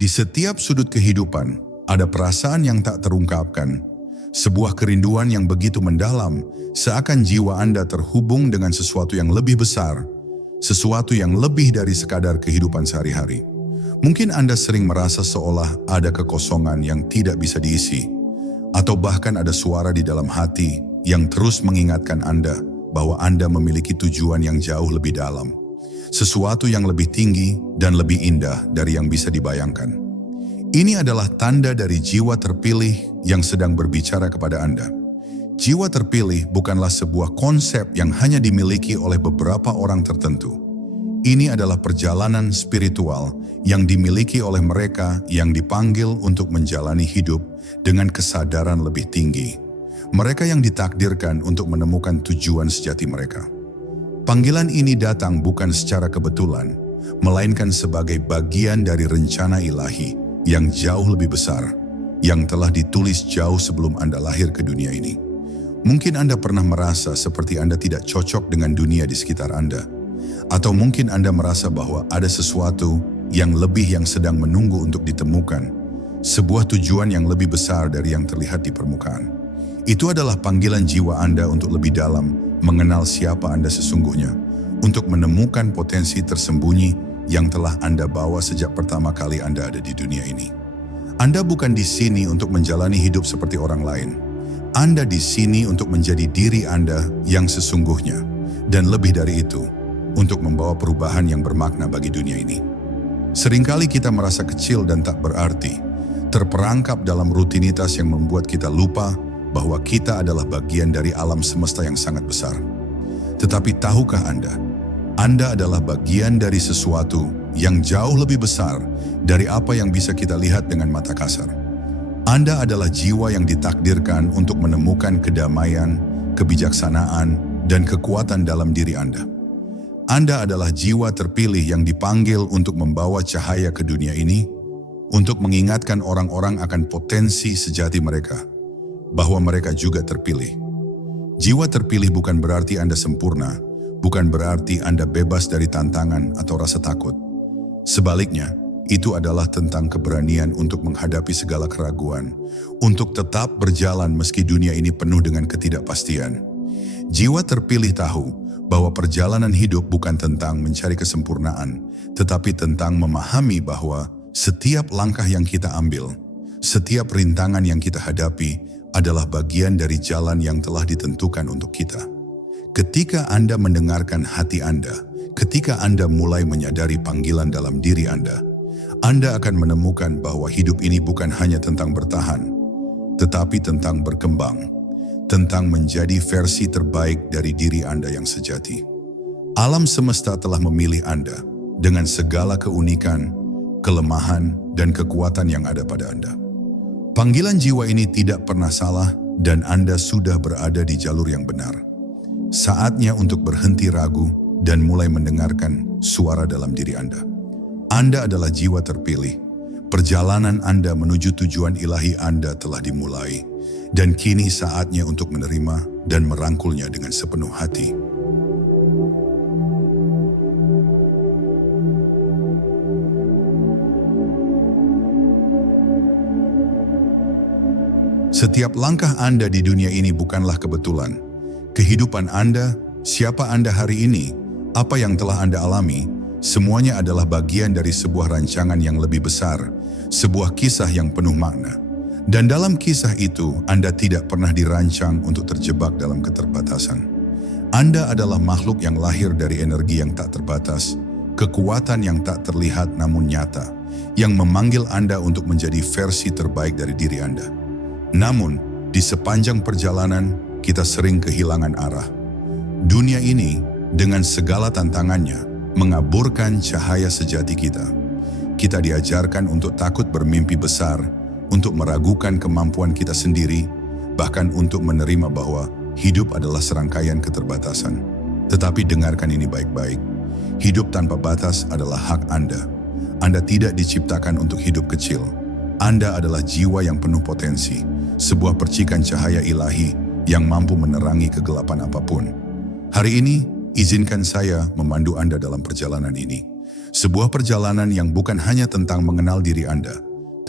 Di setiap sudut kehidupan, ada perasaan yang tak terungkapkan, sebuah kerinduan yang begitu mendalam, seakan jiwa Anda terhubung dengan sesuatu yang lebih besar, sesuatu yang lebih dari sekadar kehidupan sehari-hari. Mungkin Anda sering merasa seolah ada kekosongan yang tidak bisa diisi, atau bahkan ada suara di dalam hati yang terus mengingatkan Anda bahwa Anda memiliki tujuan yang jauh lebih dalam, sesuatu yang lebih tinggi dan lebih indah dari yang bisa dibayangkan. Ini adalah tanda dari jiwa terpilih yang sedang berbicara kepada Anda. Jiwa terpilih bukanlah sebuah konsep yang hanya dimiliki oleh beberapa orang tertentu. Ini adalah perjalanan spiritual yang dimiliki oleh mereka yang dipanggil untuk menjalani hidup dengan kesadaran lebih tinggi. Mereka yang ditakdirkan untuk menemukan tujuan sejati mereka. Panggilan ini datang bukan secara kebetulan, melainkan sebagai bagian dari rencana ilahi yang jauh lebih besar, yang telah ditulis jauh sebelum Anda lahir ke dunia ini. Mungkin Anda pernah merasa seperti Anda tidak cocok dengan dunia di sekitar Anda. Atau mungkin Anda merasa bahwa ada sesuatu yang lebih yang sedang menunggu untuk ditemukan. Sebuah tujuan yang lebih besar dari yang terlihat di permukaan. Itu adalah panggilan jiwa Anda untuk lebih dalam mengenal siapa Anda sesungguhnya, untuk menemukan potensi tersembunyi yang telah Anda bawa sejak pertama kali Anda ada di dunia ini. Anda bukan di sini untuk menjalani hidup seperti orang lain. Anda di sini untuk menjadi diri Anda yang sesungguhnya, dan lebih dari itu, untuk membawa perubahan yang bermakna bagi dunia ini. Seringkali kita merasa kecil dan tak berarti, terperangkap dalam rutinitas yang membuat kita lupa bahwa kita adalah bagian dari alam semesta yang sangat besar. Tetapi tahukah Anda adalah bagian dari sesuatu yang jauh lebih besar dari apa yang bisa kita lihat dengan mata kasar. Anda adalah jiwa yang ditakdirkan untuk menemukan kedamaian, kebijaksanaan, dan kekuatan dalam diri Anda. Anda adalah jiwa terpilih yang dipanggil untuk membawa cahaya ke dunia ini, untuk mengingatkan orang-orang akan potensi sejati mereka, bahwa mereka juga terpilih. Jiwa terpilih bukan berarti Anda sempurna, bukan berarti Anda bebas dari tantangan atau rasa takut. Sebaliknya, itu adalah tentang keberanian untuk menghadapi segala keraguan, untuk tetap berjalan meski dunia ini penuh dengan ketidakpastian. Jiwa terpilih tahu bahwa perjalanan hidup bukan tentang mencari kesempurnaan, tetapi tentang memahami bahwa setiap langkah yang kita ambil, setiap rintangan yang kita hadapi, adalah bagian dari jalan yang telah ditentukan untuk kita. Ketika Anda mendengarkan hati Anda, ketika Anda mulai menyadari panggilan dalam diri Anda akan menemukan bahwa hidup ini bukan hanya tentang bertahan, tetapi tentang berkembang, tentang menjadi versi terbaik dari diri Anda yang sejati. Alam semesta telah memilih Anda dengan segala keunikan, kelemahan, dan kekuatan yang ada pada Anda. Panggilan jiwa ini tidak pernah salah dan Anda sudah berada di jalur yang benar. Saatnya untuk berhenti ragu dan mulai mendengarkan suara dalam diri Anda. Anda adalah jiwa terpilih. Perjalanan Anda menuju tujuan ilahi Anda telah dimulai dan kini saatnya untuk menerima dan merangkulnya dengan sepenuh hati. Setiap langkah Anda di dunia ini bukanlah kebetulan. Kehidupan Anda, siapa Anda hari ini, apa yang telah Anda alami, semuanya adalah bagian dari sebuah rancangan yang lebih besar, sebuah kisah yang penuh makna. Dan dalam kisah itu, Anda tidak pernah dirancang untuk terjebak dalam keterbatasan. Anda adalah makhluk yang lahir dari energi yang tak terbatas, kekuatan yang tak terlihat namun nyata, yang memanggil Anda untuk menjadi versi terbaik dari diri Anda. Namun, di sepanjang perjalanan, kita sering kehilangan arah. Dunia ini, dengan segala tantangannya, mengaburkan cahaya sejati kita. Kita diajarkan untuk takut bermimpi besar, untuk meragukan kemampuan kita sendiri, bahkan untuk menerima bahwa hidup adalah serangkaian keterbatasan. Tetapi dengarkan ini baik-baik. Hidup tanpa batas adalah hak Anda. Anda tidak diciptakan untuk hidup kecil. Anda adalah jiwa yang penuh potensi, sebuah percikan cahaya ilahi yang mampu menerangi kegelapan apapun. Hari ini, izinkan saya memandu Anda dalam perjalanan ini. Sebuah perjalanan yang bukan hanya tentang mengenal diri Anda,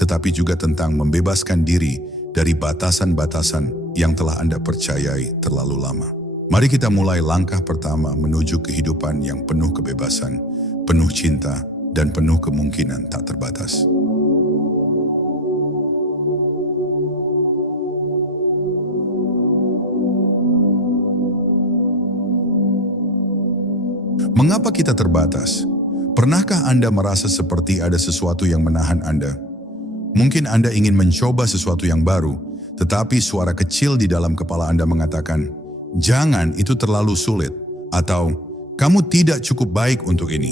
tetapi juga tentang membebaskan diri dari batasan-batasan yang telah Anda percayai terlalu lama. Mari kita mulai langkah pertama menuju kehidupan yang penuh kebebasan, penuh cinta, dan penuh kemungkinan tak terbatas. Mengapa kita terbatas? Pernahkah Anda merasa seperti ada sesuatu yang menahan Anda? Mungkin Anda ingin mencoba sesuatu yang baru, tetapi suara kecil di dalam kepala Anda mengatakan, "Jangan, itu terlalu sulit," atau "Kamu tidak cukup baik untuk ini."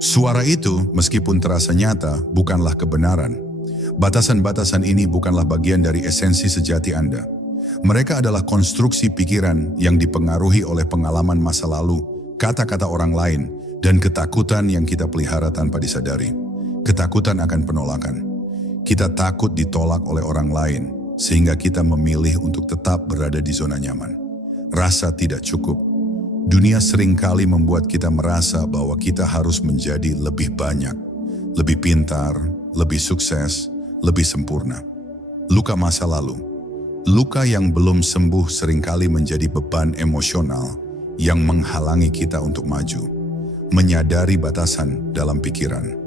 Suara itu, meskipun terasa nyata, bukanlah kebenaran. Batasan-batasan ini bukanlah bagian dari esensi sejati Anda. Mereka adalah konstruksi pikiran yang dipengaruhi oleh pengalaman masa lalu, kata-kata orang lain, dan ketakutan yang kita pelihara tanpa disadari. Ketakutan akan penolakan. Kita takut ditolak oleh orang lain, sehingga kita memilih untuk tetap berada di zona nyaman. Rasa tidak cukup. Dunia seringkali membuat kita merasa bahwa kita harus menjadi lebih banyak, lebih pintar, lebih sukses, lebih sempurna. Luka masa lalu. Luka yang belum sembuh seringkali menjadi beban emosional yang menghalangi kita untuk maju, menyadari batasan dalam pikiran.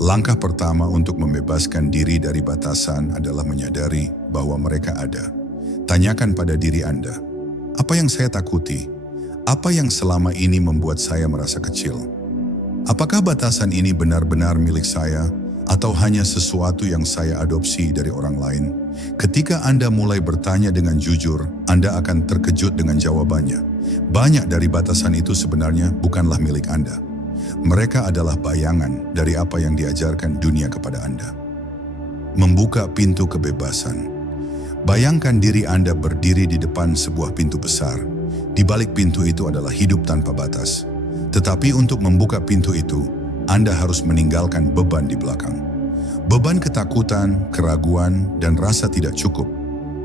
Langkah pertama untuk membebaskan diri dari batasan adalah menyadari bahwa mereka ada. Tanyakan pada diri Anda, apa yang saya takuti? Apa yang selama ini membuat saya merasa kecil? Apakah batasan ini benar-benar milik saya atau hanya sesuatu yang saya adopsi dari orang lain? Ketika Anda mulai bertanya dengan jujur, Anda akan terkejut dengan jawabannya. Banyak dari batasan itu sebenarnya bukanlah milik Anda. Mereka adalah bayangan dari apa yang diajarkan dunia kepada Anda. Membuka pintu kebebasan. Bayangkan diri Anda berdiri di depan sebuah pintu besar. Di balik pintu itu adalah hidup tanpa batas. Tetapi untuk membuka pintu itu, Anda harus meninggalkan beban di belakang. Beban ketakutan, keraguan, dan rasa tidak cukup.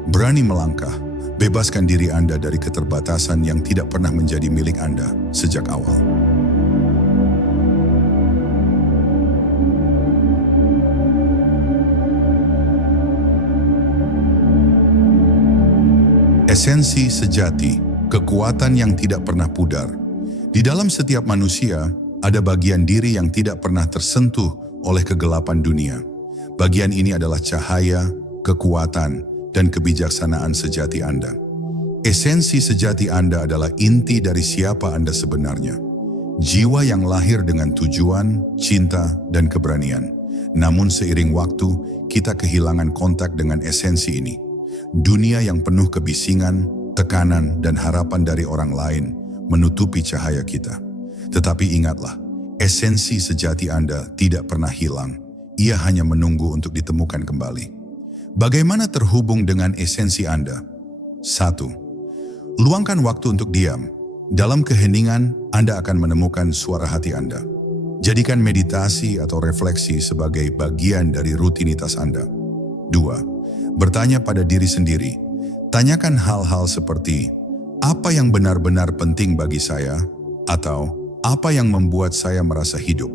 Berani melangkah. Bebaskan diri Anda dari keterbatasan yang tidak pernah menjadi milik Anda sejak awal. Esensi sejati, kekuatan yang tidak pernah pudar. Di dalam setiap manusia, ada bagian diri yang tidak pernah tersentuh oleh kegelapan dunia. Bagian ini adalah cahaya, kekuatan, dan kebijaksanaan sejati Anda. Esensi sejati Anda adalah inti dari siapa Anda sebenarnya. Jiwa yang lahir dengan tujuan, cinta, dan keberanian. Namun seiring waktu, kita kehilangan kontak dengan esensi ini. Dunia yang penuh kebisingan, tekanan, dan harapan dari orang lain menutupi cahaya kita. Tetapi ingatlah, esensi sejati Anda tidak pernah hilang. Ia hanya menunggu untuk ditemukan kembali. Bagaimana terhubung dengan esensi Anda? 1. Luangkan waktu untuk diam. Dalam keheningan, Anda akan menemukan suara hati Anda. Jadikan meditasi atau refleksi sebagai bagian dari rutinitas Anda. 2. Bertanya pada diri sendiri. Tanyakan hal-hal seperti, apa yang benar-benar penting bagi saya? Atau, apa yang membuat saya merasa hidup?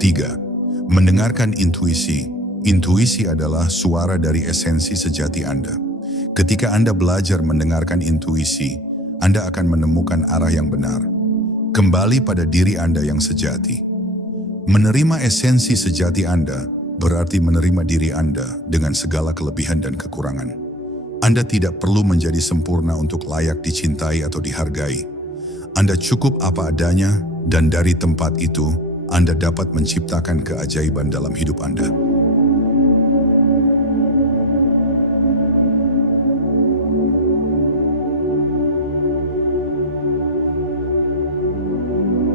3. Mendengarkan intuisi. Intuisi adalah suara dari esensi sejati Anda. Ketika Anda belajar mendengarkan intuisi, Anda akan menemukan arah yang benar. Kembali pada diri Anda yang sejati. Menerima esensi sejati Anda berarti menerima diri Anda dengan segala kelebihan dan kekurangan. Anda tidak perlu menjadi sempurna untuk layak dicintai atau dihargai. Anda cukup apa adanya, dan dari tempat itu, Anda dapat menciptakan keajaiban dalam hidup Anda.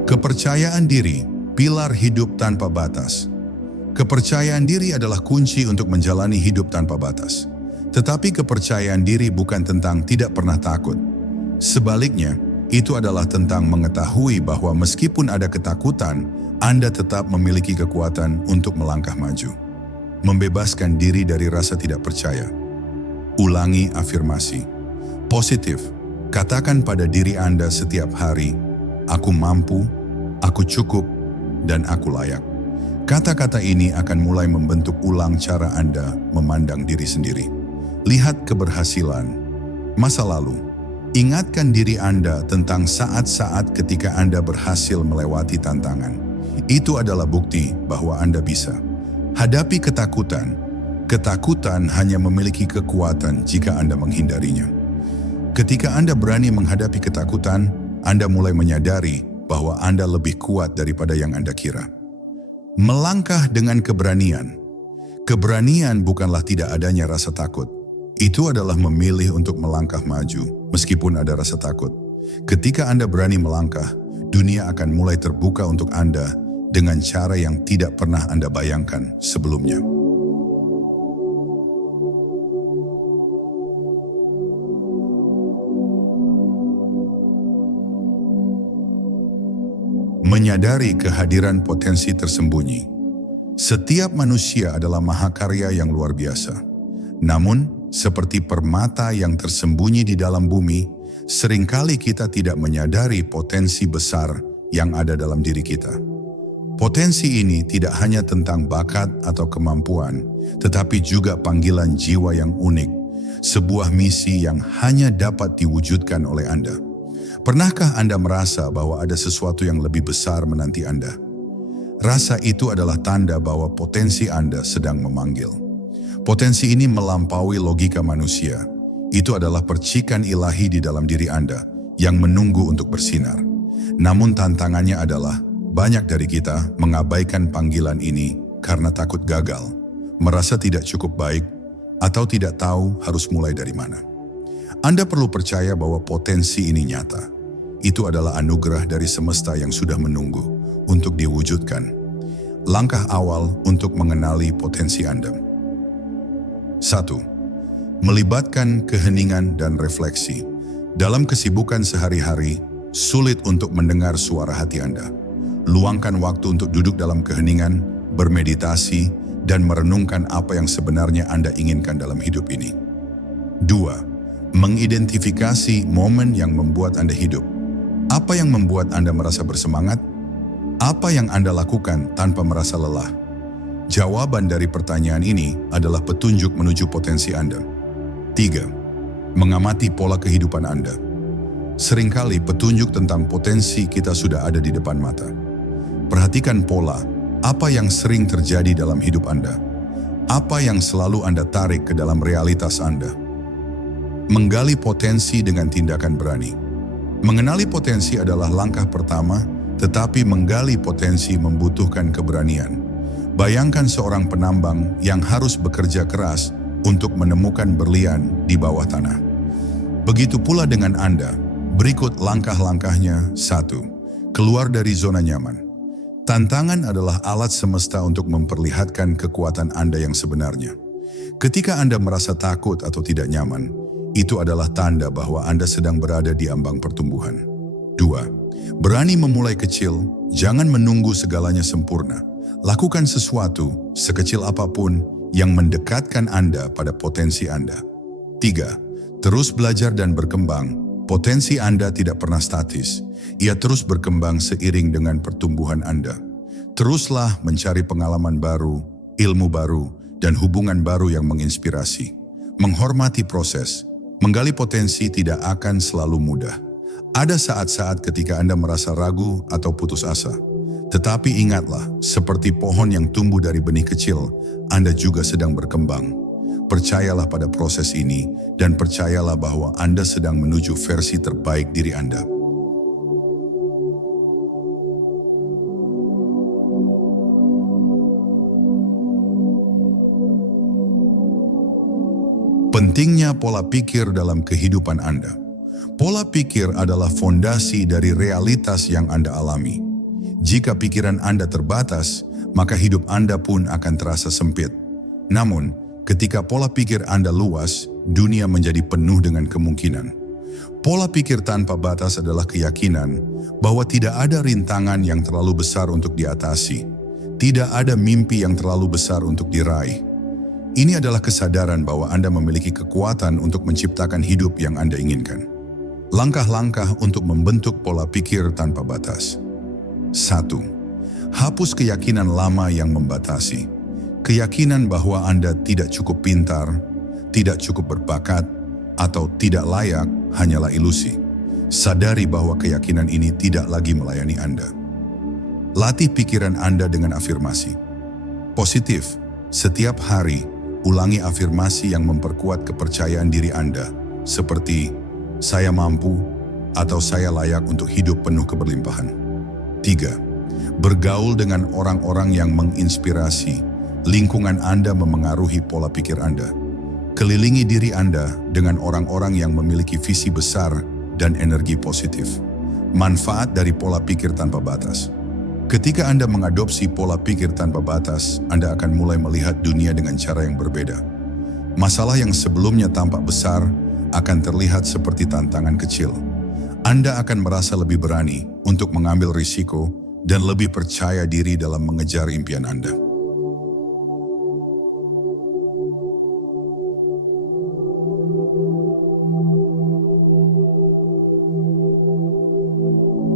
Kepercayaan diri, pilar hidup tanpa batas. Kepercayaan diri adalah kunci untuk menjalani hidup tanpa batas. Tetapi kepercayaan diri bukan tentang tidak pernah takut. Sebaliknya, itu adalah tentang mengetahui bahwa meskipun ada ketakutan, Anda tetap memiliki kekuatan untuk melangkah maju. Membebaskan diri dari rasa tidak percaya. Ulangi afirmasi. Positif, katakan pada diri Anda setiap hari, aku mampu, aku cukup, dan aku layak. Kata-kata ini akan mulai membentuk ulang cara Anda memandang diri sendiri. Lihat keberhasilan masa lalu. Ingatkan diri Anda tentang saat-saat ketika Anda berhasil melewati tantangan. Itu adalah bukti bahwa Anda bisa. Hadapi ketakutan. Ketakutan hanya memiliki kekuatan jika Anda menghindarinya. Ketika Anda berani menghadapi ketakutan, Anda mulai menyadari bahwa Anda lebih kuat daripada yang Anda kira. Melangkah dengan keberanian. Keberanian bukanlah tidak adanya rasa takut. Itu adalah memilih untuk melangkah maju, meskipun ada rasa takut. Ketika Anda berani melangkah, dunia akan mulai terbuka untuk Anda dengan cara yang tidak pernah Anda bayangkan sebelumnya. Menyadari kehadiran potensi tersembunyi. Setiap manusia adalah mahakarya yang luar biasa. Namun, seperti permata yang tersembunyi di dalam bumi, seringkali kita tidak menyadari potensi besar yang ada dalam diri kita. Potensi ini tidak hanya tentang bakat atau kemampuan, tetapi juga panggilan jiwa yang unik, sebuah misi yang hanya dapat diwujudkan oleh Anda. Pernahkah Anda merasa bahwa ada sesuatu yang lebih besar menanti Anda? Rasa itu adalah tanda bahwa potensi Anda sedang memanggil. Potensi ini melampaui logika manusia. Itu adalah percikan ilahi di dalam diri Anda yang menunggu untuk bersinar. Namun tantangannya adalah banyak dari kita mengabaikan panggilan ini karena takut gagal, merasa tidak cukup baik, atau tidak tahu harus mulai dari mana. Anda perlu percaya bahwa potensi ini nyata. Itu adalah anugerah dari semesta yang sudah menunggu untuk diwujudkan. Langkah awal untuk mengenali potensi Anda. 1. Melibatkan keheningan dan refleksi. Dalam kesibukan sehari-hari, sulit untuk mendengar suara hati Anda. Luangkan waktu untuk duduk dalam keheningan, bermeditasi, dan merenungkan apa yang sebenarnya Anda inginkan dalam hidup ini. 2. Mengidentifikasi momen yang membuat Anda hidup. Apa yang membuat Anda merasa bersemangat? Apa yang Anda lakukan tanpa merasa lelah? Jawaban dari pertanyaan ini adalah petunjuk menuju potensi Anda. 3. Mengamati pola kehidupan Anda. Seringkali petunjuk tentang potensi kita sudah ada di depan mata. Perhatikan pola, apa yang sering terjadi dalam hidup Anda. Apa yang selalu Anda tarik ke dalam realitas Anda. Menggali potensi dengan tindakan berani. Mengenali potensi adalah langkah pertama, tetapi menggali potensi membutuhkan keberanian. Bayangkan seorang penambang yang harus bekerja keras untuk menemukan berlian di bawah tanah. Begitu pula dengan Anda. Berikut langkah-langkahnya. 1. Keluar dari zona nyaman. Tantangan adalah alat semesta untuk memperlihatkan kekuatan Anda yang sebenarnya. Ketika Anda merasa takut atau tidak nyaman, itu adalah tanda bahwa Anda sedang berada di ambang pertumbuhan. 2. Berani memulai kecil, jangan menunggu segalanya sempurna. Lakukan sesuatu, sekecil apapun, yang mendekatkan Anda pada potensi Anda. 3. Terus belajar dan berkembang. Potensi Anda tidak pernah statis. Ia terus berkembang seiring dengan pertumbuhan Anda. Teruslah mencari pengalaman baru, ilmu baru, dan hubungan baru yang menginspirasi. Menghormati proses. Menggali potensi tidak akan selalu mudah. Ada saat-saat ketika Anda merasa ragu atau putus asa. Tetapi ingatlah, seperti pohon yang tumbuh dari benih kecil, Anda juga sedang berkembang. Percayalah pada proses ini dan percayalah bahwa Anda sedang menuju versi terbaik diri Anda. Pentingnya pola pikir dalam kehidupan Anda. Pola pikir adalah fondasi dari realitas yang Anda alami. Jika pikiran Anda terbatas, maka hidup Anda pun akan terasa sempit. Namun, ketika pola pikir Anda luas, dunia menjadi penuh dengan kemungkinan. Pola pikir tanpa batas adalah keyakinan bahwa tidak ada rintangan yang terlalu besar untuk diatasi. Tidak ada mimpi yang terlalu besar untuk diraih. Ini adalah kesadaran bahwa Anda memiliki kekuatan untuk menciptakan hidup yang Anda inginkan. Langkah-langkah untuk membentuk pola pikir tanpa batas. 1. Hapus keyakinan lama yang membatasi. Keyakinan bahwa Anda tidak cukup pintar, tidak cukup berbakat, atau tidak layak hanyalah ilusi. Sadari bahwa keyakinan ini tidak lagi melayani Anda. Latih pikiran Anda dengan afirmasi positif. Setiap hari, ulangi afirmasi yang memperkuat kepercayaan diri Anda, seperti saya mampu atau saya layak untuk hidup penuh keberlimpahan. 3. Bergaul dengan orang-orang yang menginspirasi. Lingkungan Anda memengaruhi pola pikir Anda. Kelilingi diri Anda dengan orang-orang yang memiliki visi besar dan energi positif. Manfaat dari pola pikir tanpa batas. Ketika Anda mengadopsi pola pikir tanpa batas, Anda akan mulai melihat dunia dengan cara yang berbeda. Masalah yang sebelumnya tampak besar akan terlihat seperti tantangan kecil. Anda akan merasa lebih berani untuk mengambil risiko dan lebih percaya diri dalam mengejar impian Anda.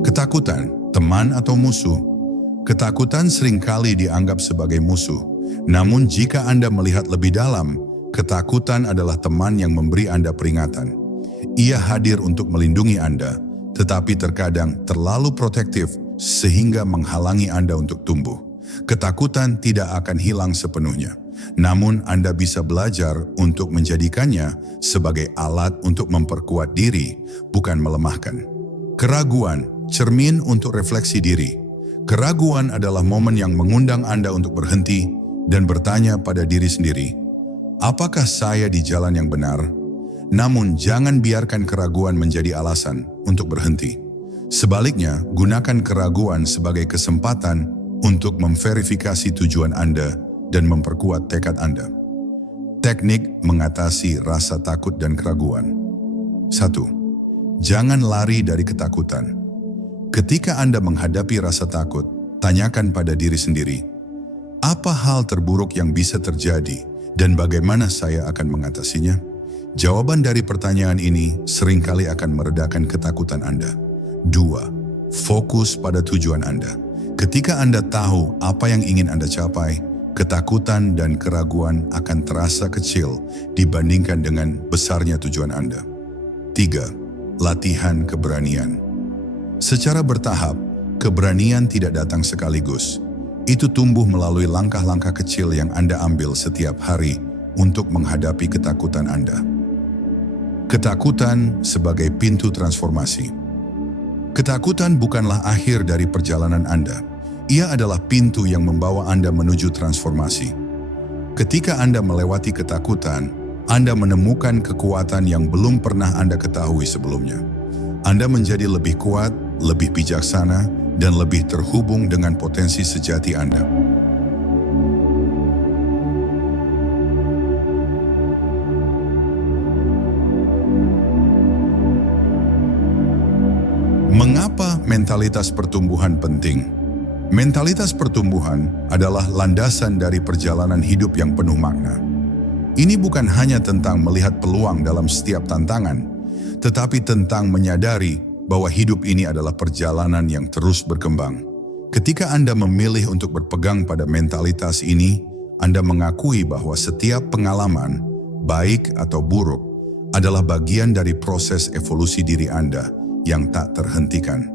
Ketakutan, teman atau musuh? Ketakutan seringkali dianggap sebagai musuh. Namun jika Anda melihat lebih dalam, ketakutan adalah teman yang memberi Anda peringatan. Ia hadir untuk melindungi Anda, tetapi terkadang terlalu protektif sehingga menghalangi Anda untuk tumbuh. Ketakutan tidak akan hilang sepenuhnya. Namun Anda bisa belajar untuk menjadikannya sebagai alat untuk memperkuat diri, bukan melemahkan. Keraguan, cermin untuk refleksi diri. Keraguan adalah momen yang mengundang Anda untuk berhenti dan bertanya pada diri sendiri, apakah saya di jalan yang benar? Namun jangan biarkan keraguan menjadi alasan untuk berhenti. Sebaliknya, gunakan keraguan sebagai kesempatan untuk memverifikasi tujuan Anda dan memperkuat tekad Anda. Teknik mengatasi rasa takut dan keraguan. 1. Jangan lari dari ketakutan. Ketika Anda menghadapi rasa takut, tanyakan pada diri sendiri, apa hal terburuk yang bisa terjadi dan bagaimana saya akan mengatasinya? Jawaban dari pertanyaan ini seringkali akan meredakan ketakutan Anda. 2. Fokus pada tujuan Anda. Ketika Anda tahu apa yang ingin Anda capai, ketakutan dan keraguan akan terasa kecil dibandingkan dengan besarnya tujuan Anda. 3. Latihan keberanian. Secara bertahap, keberanian tidak datang sekaligus. Itu tumbuh melalui langkah-langkah kecil yang Anda ambil setiap hari untuk menghadapi ketakutan Anda. Ketakutan sebagai pintu transformasi. Ketakutan bukanlah akhir dari perjalanan Anda. Ia adalah pintu yang membawa Anda menuju transformasi. Ketika Anda melewati ketakutan, Anda menemukan kekuatan yang belum pernah Anda ketahui sebelumnya. Anda menjadi lebih kuat, lebih bijaksana, dan lebih terhubung dengan potensi sejati Anda. Mengapa mentalitas pertumbuhan penting? Mentalitas pertumbuhan adalah landasan dari perjalanan hidup yang penuh makna. Ini bukan hanya tentang melihat peluang dalam setiap tantangan, tetapi tentang menyadari bahwa hidup ini adalah perjalanan yang terus berkembang. Ketika Anda memilih untuk berpegang pada mentalitas ini, Anda mengakui bahwa setiap pengalaman, baik atau buruk, adalah bagian dari proses evolusi diri Anda yang tak terhentikan.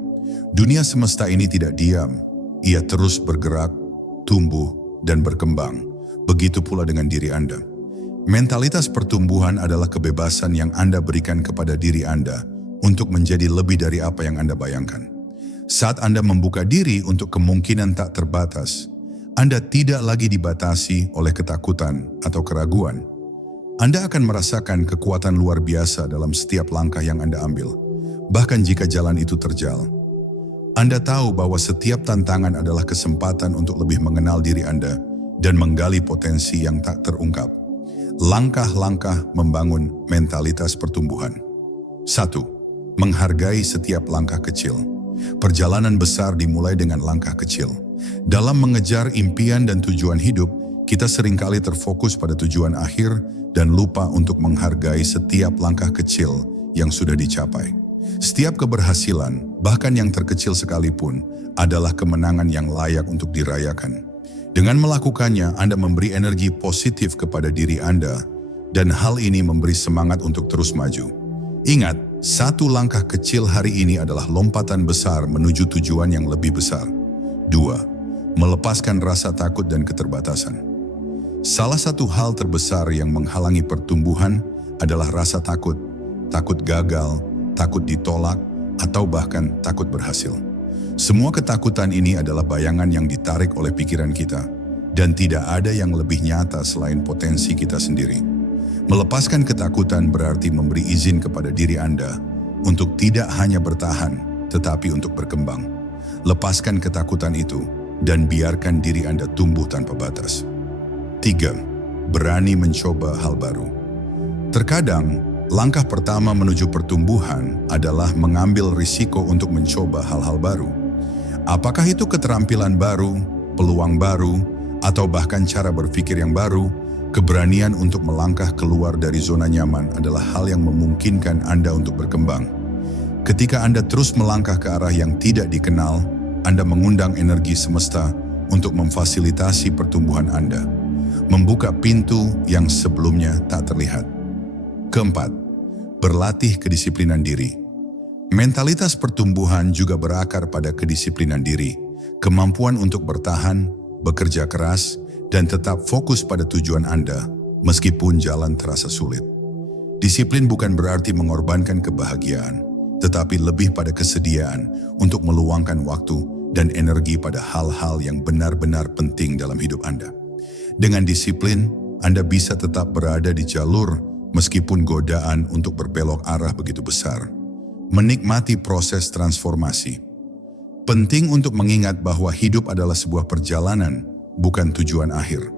Dunia semesta ini tidak diam, ia terus bergerak, tumbuh, dan berkembang. Begitu pula dengan diri Anda. Mentalitas pertumbuhan adalah kebebasan yang Anda berikan kepada diri Anda untuk menjadi lebih dari apa yang Anda bayangkan. Saat Anda membuka diri untuk kemungkinan tak terbatas, Anda tidak lagi dibatasi oleh ketakutan atau keraguan. Anda akan merasakan kekuatan luar biasa dalam setiap langkah yang Anda ambil, bahkan jika jalan itu terjal. Anda tahu bahwa setiap tantangan adalah kesempatan untuk lebih mengenal diri Anda dan menggali potensi yang tak terungkap. Langkah-langkah membangun mentalitas pertumbuhan. 1. Menghargai setiap langkah kecil. Perjalanan besar dimulai dengan langkah kecil. Dalam mengejar impian dan tujuan hidup, kita seringkali terfokus pada tujuan akhir dan lupa untuk menghargai setiap langkah kecil yang sudah dicapai. Setiap keberhasilan, bahkan yang terkecil sekalipun, adalah kemenangan yang layak untuk dirayakan. Dengan melakukannya, Anda memberi energi positif kepada diri Anda, dan hal ini memberi semangat untuk terus maju. Ingat, satu langkah kecil hari ini adalah lompatan besar menuju tujuan yang lebih besar. 2. Melepaskan rasa takut dan keterbatasan. Salah satu hal terbesar yang menghalangi pertumbuhan adalah rasa takut. Takut gagal, takut ditolak, atau bahkan takut berhasil. Semua ketakutan ini adalah bayangan yang ditarik oleh pikiran kita, dan tidak ada yang lebih nyata selain potensi kita sendiri. Melepaskan ketakutan berarti memberi izin kepada diri Anda untuk tidak hanya bertahan, tetapi untuk berkembang. Lepaskan ketakutan itu dan biarkan diri Anda tumbuh tanpa batas. 3. Berani mencoba hal baru. Terkadang, langkah pertama menuju pertumbuhan adalah mengambil risiko untuk mencoba hal-hal baru. Apakah itu keterampilan baru, peluang baru, atau bahkan cara berpikir yang baru? Keberanian untuk melangkah keluar dari zona nyaman adalah hal yang memungkinkan Anda untuk berkembang. Ketika Anda terus melangkah ke arah yang tidak dikenal, Anda mengundang energi semesta untuk memfasilitasi pertumbuhan Anda, membuka pintu yang sebelumnya tak terlihat. 4. Berlatih kedisiplinan diri. Mentalitas pertumbuhan juga berakar pada kedisiplinan diri, kemampuan untuk bertahan, bekerja keras, dan tetap fokus pada tujuan Anda, meskipun jalan terasa sulit. Disiplin bukan berarti mengorbankan kebahagiaan, tetapi lebih pada kesediaan untuk meluangkan waktu dan energi pada hal-hal yang benar-benar penting dalam hidup Anda. Dengan disiplin, Anda bisa tetap berada di jalur meskipun godaan untuk berbelok arah begitu besar. Menikmati proses transformasi. Penting untuk mengingat bahwa hidup adalah sebuah perjalanan, bukan tujuan akhir.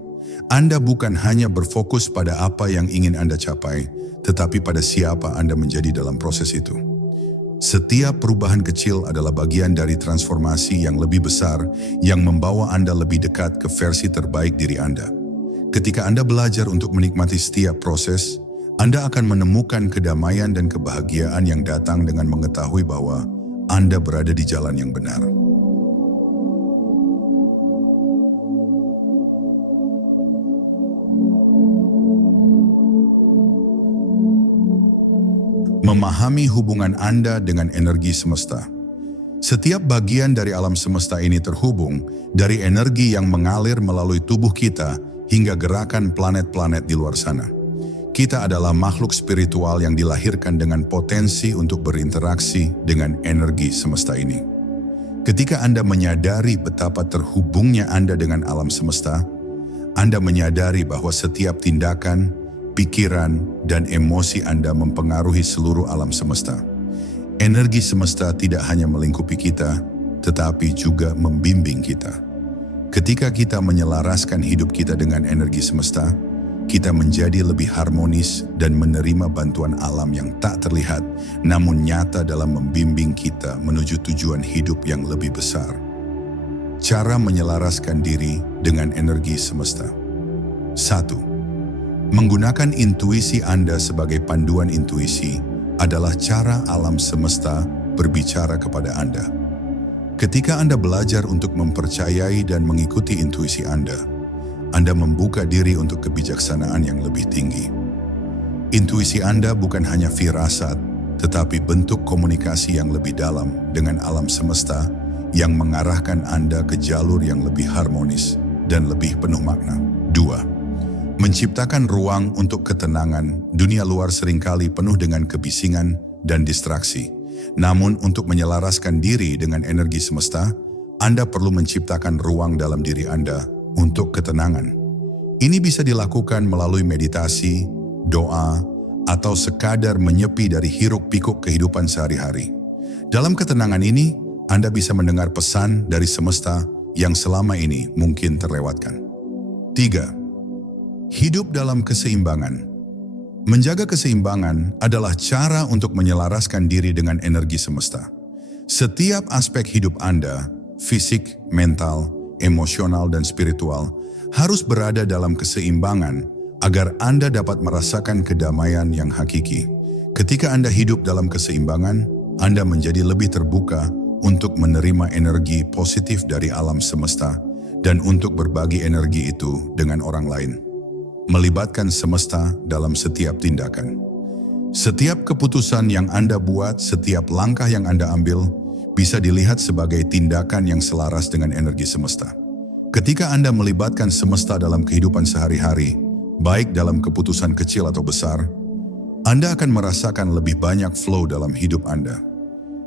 Anda bukan hanya berfokus pada apa yang ingin Anda capai, tetapi pada siapa Anda menjadi dalam proses itu. Setiap perubahan kecil adalah bagian dari transformasi yang lebih besar yang membawa Anda lebih dekat ke versi terbaik diri Anda. Ketika Anda belajar untuk menikmati setiap proses, Anda akan menemukan kedamaian dan kebahagiaan yang datang dengan mengetahui bahwa Anda berada di jalan yang benar. Memahami hubungan Anda dengan energi semesta. Setiap bagian dari alam semesta ini terhubung dari energi yang mengalir melalui tubuh kita hingga gerakan planet-planet di luar sana. Kita adalah makhluk spiritual yang dilahirkan dengan potensi untuk berinteraksi dengan energi semesta ini. Ketika Anda menyadari betapa terhubungnya Anda dengan alam semesta, Anda menyadari bahwa setiap tindakan, pikiran, dan emosi Anda mempengaruhi seluruh alam semesta. Energi semesta tidak hanya melingkupi kita, tetapi juga membimbing kita. Ketika kita menyelaraskan hidup kita dengan energi semesta, kita menjadi lebih harmonis dan menerima bantuan alam yang tak terlihat, namun nyata dalam membimbing kita menuju tujuan hidup yang lebih besar. Cara menyelaraskan diri dengan energi semesta. 1. Menggunakan intuisi Anda sebagai panduan intuisi adalah cara alam semesta berbicara kepada Anda. Ketika Anda belajar untuk mempercayai dan mengikuti intuisi Anda membuka diri untuk kebijaksanaan yang lebih tinggi. Intuisi Anda bukan hanya firasat, tetapi bentuk komunikasi yang lebih dalam dengan alam semesta yang mengarahkan Anda ke jalur yang lebih harmonis dan lebih penuh makna. 2. Menciptakan ruang untuk ketenangan. Dunia luar seringkali penuh dengan kebisingan dan distraksi. Namun untuk menyelaraskan diri dengan energi semesta, Anda perlu menciptakan ruang dalam diri Anda untuk ketenangan. Ini bisa dilakukan melalui meditasi, doa, atau sekadar menyepi dari hiruk-pikuk kehidupan sehari-hari. Dalam ketenangan ini, Anda bisa mendengar pesan dari semesta yang selama ini mungkin terlewatkan. 3. Hidup dalam keseimbangan. Menjaga keseimbangan adalah cara untuk menyelaraskan diri dengan energi semesta. Setiap aspek hidup Anda, fisik, mental, emosional, dan spiritual, harus berada dalam keseimbangan agar Anda dapat merasakan kedamaian yang hakiki. Ketika Anda hidup dalam keseimbangan, Anda menjadi lebih terbuka untuk menerima energi positif dari alam semesta dan untuk berbagi energi itu dengan orang lain. Melibatkan semesta dalam setiap tindakan. Setiap keputusan yang Anda buat, setiap langkah yang Anda ambil, bisa dilihat sebagai tindakan yang selaras dengan energi semesta. Ketika Anda melibatkan semesta dalam kehidupan sehari-hari, baik dalam keputusan kecil atau besar, Anda akan merasakan lebih banyak flow dalam hidup Anda.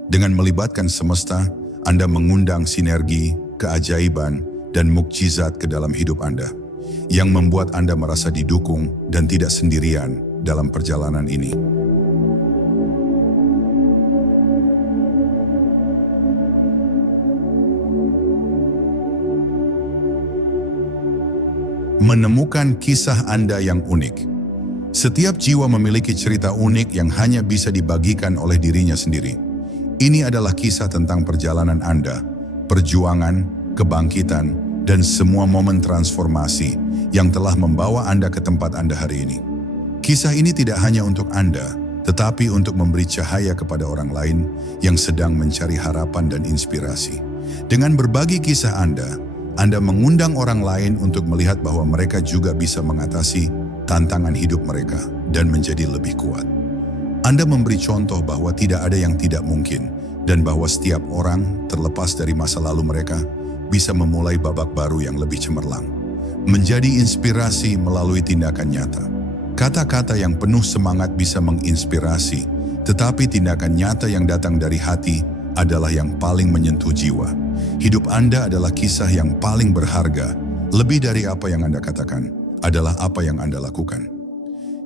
Dengan melibatkan semesta, Anda mengundang sinergi, keajaiban, dan mukjizat ke dalam hidup Anda, yang membuat Anda merasa didukung dan tidak sendirian dalam perjalanan ini. Menemukan kisah Anda yang unik. Setiap jiwa memiliki cerita unik yang hanya bisa dibagikan oleh dirinya sendiri. Ini adalah kisah tentang perjalanan Anda, perjuangan, kebangkitan, dan semua momen transformasi yang telah membawa Anda ke tempat Anda hari ini. Kisah ini tidak hanya untuk Anda, tetapi untuk memberi cahaya kepada orang lain yang sedang mencari harapan dan inspirasi. Dengan berbagi kisah Anda mengundang orang lain untuk melihat bahwa mereka juga bisa mengatasi tantangan hidup mereka dan menjadi lebih kuat. Anda memberi contoh bahwa tidak ada yang tidak mungkin dan bahwa setiap orang, terlepas dari masa lalu mereka, bisa memulai babak baru yang lebih cemerlang. Menjadi inspirasi melalui tindakan nyata. Kata-kata yang penuh semangat bisa menginspirasi, tetapi tindakan nyata yang datang dari hati adalah yang paling menyentuh jiwa. Hidup Anda adalah kisah yang paling berharga. Lebih dari apa yang Anda katakan, adalah apa yang Anda lakukan.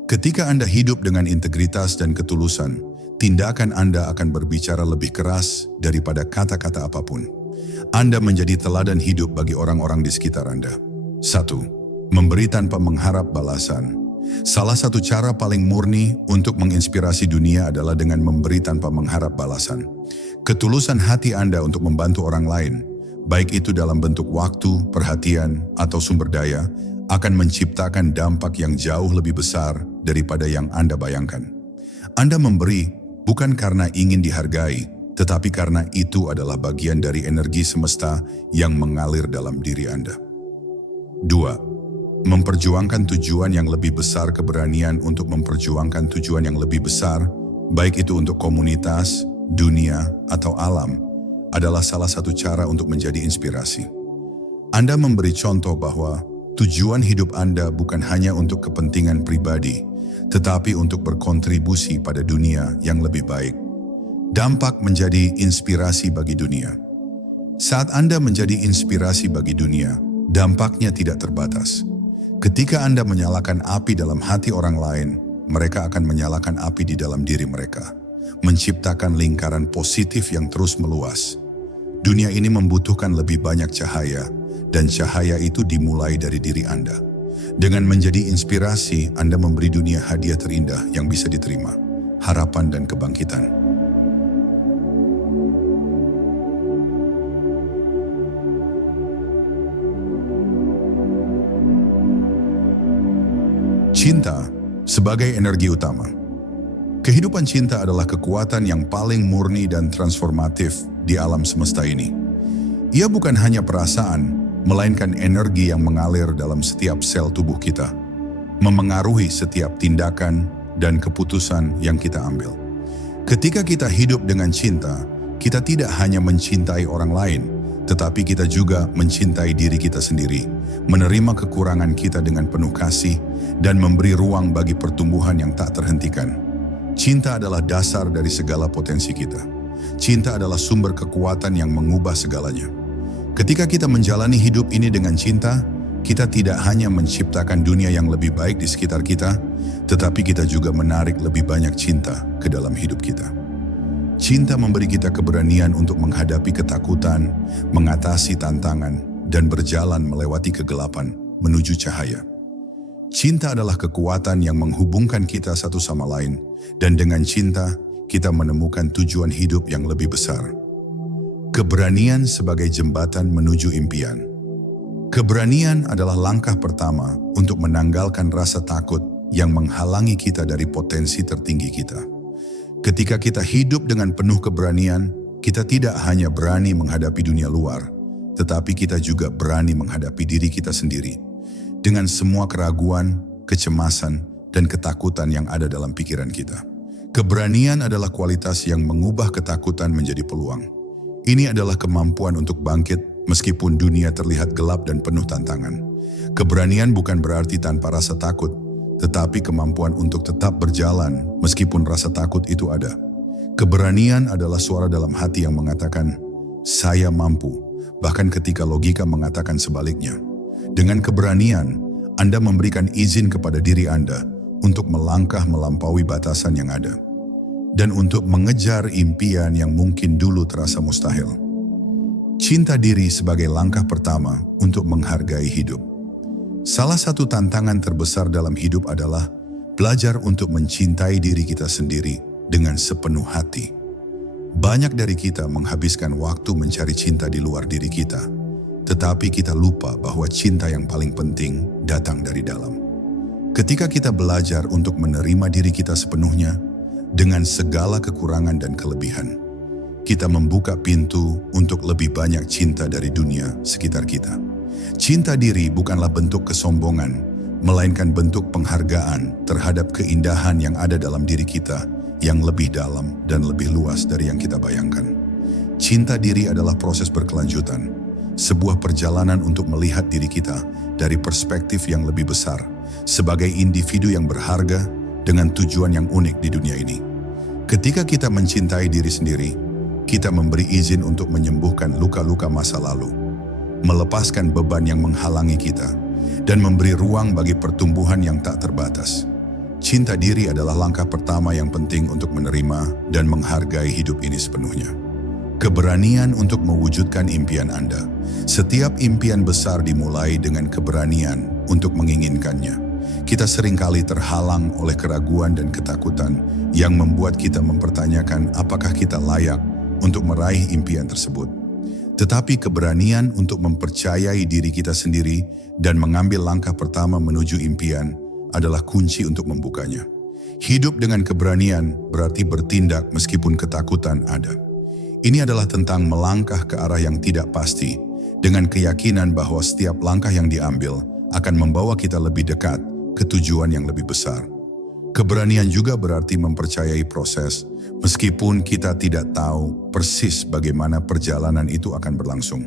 Ketika Anda hidup dengan integritas dan ketulusan, tindakan Anda akan berbicara lebih keras daripada kata-kata apapun. Anda menjadi teladan hidup bagi orang-orang di sekitar Anda. 1. Memberi tanpa mengharap balasan. Salah satu cara paling murni untuk menginspirasi dunia adalah dengan memberi tanpa mengharap balasan. Ketulusan hati Anda untuk membantu orang lain, baik itu dalam bentuk waktu, perhatian, atau sumber daya, akan menciptakan dampak yang jauh lebih besar daripada yang Anda bayangkan. Anda memberi bukan karena ingin dihargai, tetapi karena itu adalah bagian dari energi semesta yang mengalir dalam diri Anda. 2. Memperjuangkan tujuan yang lebih besar. Keberanian untuk memperjuangkan tujuan yang lebih besar, baik itu untuk komunitas, dunia, atau alam, adalah salah satu cara untuk menjadi inspirasi. Anda memberi contoh bahwa tujuan hidup Anda bukan hanya untuk kepentingan pribadi, tetapi untuk berkontribusi pada dunia yang lebih baik. Dampak menjadi inspirasi bagi dunia. Saat Anda menjadi inspirasi bagi dunia, dampaknya tidak terbatas. Ketika Anda menyalakan api dalam hati orang lain, mereka akan menyalakan api di dalam diri mereka, menciptakan lingkaran positif yang terus meluas. Dunia ini membutuhkan lebih banyak cahaya, dan cahaya itu dimulai dari diri Anda. Dengan menjadi inspirasi, Anda memberi dunia hadiah terindah yang bisa diterima, harapan dan kebangkitan. Cinta sebagai energi utama. Kehidupan cinta adalah kekuatan yang paling murni dan transformatif di alam semesta ini. Ia bukan hanya perasaan, melainkan energi yang mengalir dalam setiap sel tubuh kita, memengaruhi setiap tindakan dan keputusan yang kita ambil. Ketika kita hidup dengan cinta, kita tidak hanya mencintai orang lain, tetapi kita juga mencintai diri kita sendiri, menerima kekurangan kita dengan penuh kasih, dan memberi ruang bagi pertumbuhan yang tak terhentikan. Cinta adalah dasar dari segala potensi kita. Cinta adalah sumber kekuatan yang mengubah segalanya. Ketika kita menjalani hidup ini dengan cinta, kita tidak hanya menciptakan dunia yang lebih baik di sekitar kita, tetapi kita juga menarik lebih banyak cinta ke dalam hidup kita. Cinta memberi kita keberanian untuk menghadapi ketakutan, mengatasi tantangan, dan berjalan melewati kegelapan menuju cahaya. Cinta adalah kekuatan yang menghubungkan kita satu sama lain, dan dengan cinta, kita menemukan tujuan hidup yang lebih besar. Keberanian sebagai jembatan menuju impian. Keberanian adalah langkah pertama untuk menanggalkan rasa takut yang menghalangi kita dari potensi tertinggi kita. Ketika kita hidup dengan penuh keberanian, kita tidak hanya berani menghadapi dunia luar, tetapi kita juga berani menghadapi diri kita sendiri. Dengan semua keraguan, kecemasan, dan ketakutan yang ada dalam pikiran kita. Keberanian adalah kualitas yang mengubah ketakutan menjadi peluang. Ini adalah kemampuan untuk bangkit meskipun dunia terlihat gelap dan penuh tantangan. Keberanian bukan berarti tanpa rasa takut, tetapi kemampuan untuk tetap berjalan meskipun rasa takut itu ada. Keberanian adalah suara dalam hati yang mengatakan, "Saya mampu," bahkan ketika logika mengatakan sebaliknya. Dengan keberanian, Anda memberikan izin kepada diri Anda untuk melangkah melampaui batasan yang ada, dan untuk mengejar impian yang mungkin dulu terasa mustahil. Cinta diri sebagai langkah pertama untuk menghargai hidup. Salah satu tantangan terbesar dalam hidup adalah belajar untuk mencintai diri kita sendiri dengan sepenuh hati. Banyak dari kita menghabiskan waktu mencari cinta di luar diri kita, tetapi kita lupa bahwa cinta yang paling penting datang dari dalam. Ketika kita belajar untuk menerima diri kita sepenuhnya, dengan segala kekurangan dan kelebihan, kita membuka pintu untuk lebih banyak cinta dari dunia sekitar kita. Cinta diri bukanlah bentuk kesombongan, melainkan bentuk penghargaan terhadap keindahan yang ada dalam diri kita yang lebih dalam dan lebih luas dari yang kita bayangkan. Cinta diri adalah proses berkelanjutan, sebuah perjalanan untuk melihat diri kita dari perspektif yang lebih besar, sebagai individu yang berharga dengan tujuan yang unik di dunia ini. Ketika kita mencintai diri sendiri, kita memberi izin untuk menyembuhkan luka-luka masa lalu, melepaskan beban yang menghalangi kita, dan memberi ruang bagi pertumbuhan yang tak terbatas. Cinta diri adalah langkah pertama yang penting untuk menerima dan menghargai hidup ini sepenuhnya. Keberanian untuk mewujudkan impian Anda. Setiap impian besar dimulai dengan keberanian untuk menginginkannya. Kita seringkali terhalang oleh keraguan dan ketakutan yang membuat kita mempertanyakan apakah kita layak untuk meraih impian tersebut. Tetapi keberanian untuk mempercayai diri kita sendiri dan mengambil langkah pertama menuju impian adalah kunci untuk membukanya. Hidup dengan keberanian berarti bertindak meskipun ketakutan ada. Ini adalah tentang melangkah ke arah yang tidak pasti, dengan keyakinan bahwa setiap langkah yang diambil akan membawa kita lebih dekat ke tujuan yang lebih besar. Keberanian juga berarti mempercayai proses, meskipun kita tidak tahu persis bagaimana perjalanan itu akan berlangsung.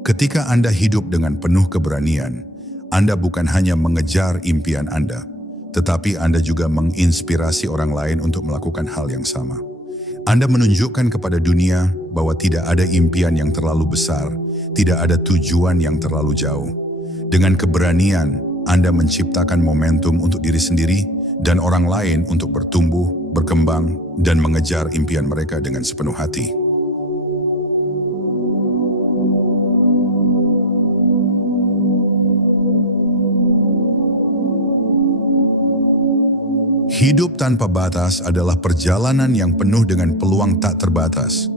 Ketika Anda hidup dengan penuh keberanian, Anda bukan hanya mengejar impian Anda, tetapi Anda juga menginspirasi orang lain untuk melakukan hal yang sama. Anda menunjukkan kepada dunia bahwa tidak ada impian yang terlalu besar, tidak ada tujuan yang terlalu jauh. Dengan keberanian, Anda menciptakan momentum untuk diri sendiri dan orang lain untuk bertumbuh, berkembang, dan mengejar impian mereka dengan sepenuh hati. Hidup tanpa batas adalah perjalanan yang penuh dengan peluang tak terbatas,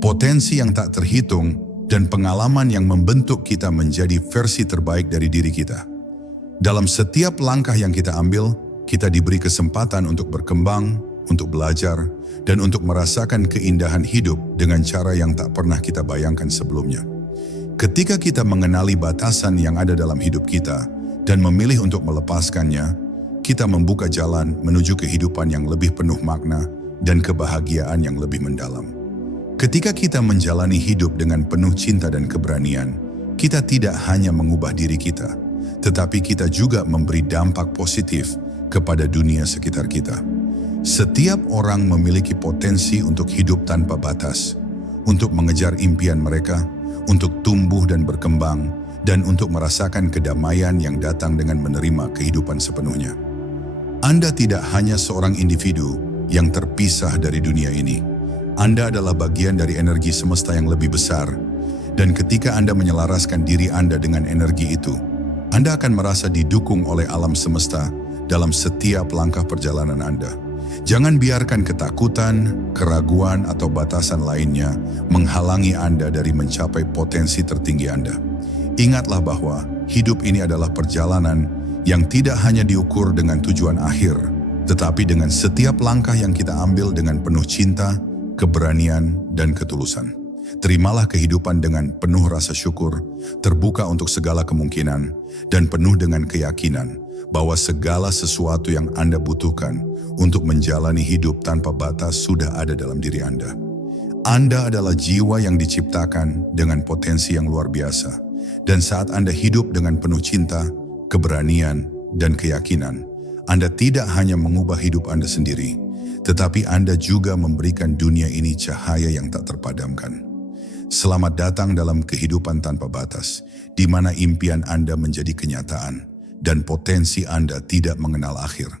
potensi yang tak terhitung, dan pengalaman yang membentuk kita menjadi versi terbaik dari diri kita. Dalam setiap langkah yang kita ambil, kita diberi kesempatan untuk berkembang, untuk belajar, dan untuk merasakan keindahan hidup dengan cara yang tak pernah kita bayangkan sebelumnya. Ketika kita mengenali batasan yang ada dalam hidup kita dan memilih untuk melepaskannya, kita membuka jalan menuju kehidupan yang lebih penuh makna dan kebahagiaan yang lebih mendalam. Ketika kita menjalani hidup dengan penuh cinta dan keberanian, kita tidak hanya mengubah diri kita, tetapi kita juga memberi dampak positif kepada dunia sekitar kita. Setiap orang memiliki potensi untuk hidup tanpa batas, untuk mengejar impian mereka, untuk tumbuh dan berkembang, dan untuk merasakan kedamaian yang datang dengan menerima kehidupan sepenuhnya. Anda tidak hanya seorang individu yang terpisah dari dunia ini. Anda adalah bagian dari energi semesta yang lebih besar, dan ketika Anda menyelaraskan diri Anda dengan energi itu, Anda akan merasa didukung oleh alam semesta dalam setiap langkah perjalanan Anda. Jangan biarkan ketakutan, keraguan, atau batasan lainnya menghalangi Anda dari mencapai potensi tertinggi Anda. Ingatlah bahwa hidup ini adalah perjalanan yang tidak hanya diukur dengan tujuan akhir, tetapi dengan setiap langkah yang kita ambil dengan penuh cinta, keberanian, dan ketulusan. Terimalah kehidupan dengan penuh rasa syukur, terbuka untuk segala kemungkinan, dan penuh dengan keyakinan bahwa segala sesuatu yang Anda butuhkan untuk menjalani hidup tanpa batas sudah ada dalam diri Anda. Anda adalah jiwa yang diciptakan dengan potensi yang luar biasa, dan saat Anda hidup dengan penuh cinta, keberanian, dan keyakinan, Anda tidak hanya mengubah hidup Anda sendiri, tetapi Anda juga memberikan dunia ini cahaya yang tak terpadamkan. Selamat datang dalam kehidupan tanpa batas, di mana impian Anda menjadi kenyataan dan potensi Anda tidak mengenal akhir.